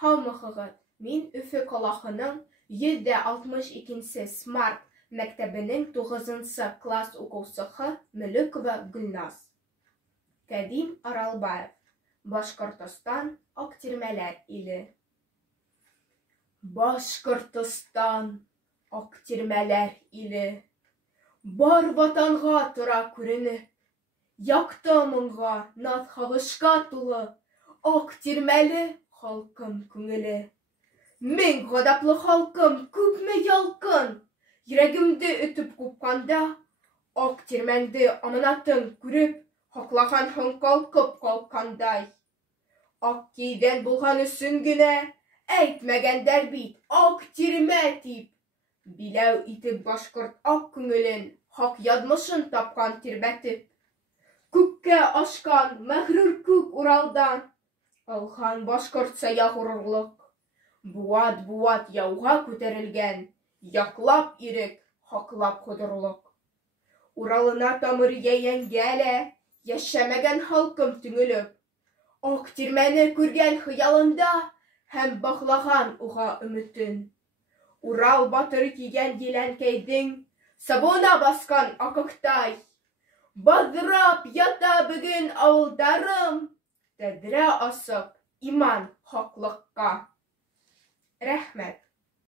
Һаумыһығыҙ, мин Өфө ҡалаһының 162-нсе Смарт мәктәбенең 9-нсы класс уҡыусыһы Мөлөкова Гөлназ. Кәдим Аралбаев, Башҡортостан, Аҡтирмәләр иле. Башҡортостан, Аҡтирмәләр иле. Бар ватанға тора күренеп, яҡты моңға, наҙ-һағышҡа тулы, Аҡтирмәле халҡым күңеле. Мең ғаҙаплы халҡым күпме ялҡын, йөрәгемде өтөп ҡупҡанда, Аҡтирмәнде аманатын күреп, һаҡлағанһың ҡалҡып ҡалҡҡандай. Аҡ кейҙән булған өсөн генә, әйтмәгәндәр бит Аҡтирмә тип. Биләү итеп башҡорт аҡ күңелен, хаҡ яҙмышын тапҡан тирбәтеп. Күккә ашҡан мәғрур күк Уралдан, алған башҡортса яғурлыҡ. Быуат-быуат яуға күтәрелгән, яҡлап ирек, һаҡлап хозурлыҡ. Уралына тамыр йәйәнгә лә, йәшәмәгән халҡым төңөлөп. Аҡтирмәне күргән хыялында, һәм бағлаған уға өмөтөн. Урал батыр кигән еләнкәйҙең, сабыуына басҡан аҡыҡтай. Баҙрап ята бөгөн ауылдарым, тәҙрә асып иман һаҡлыҡҡа. Рәхмәт.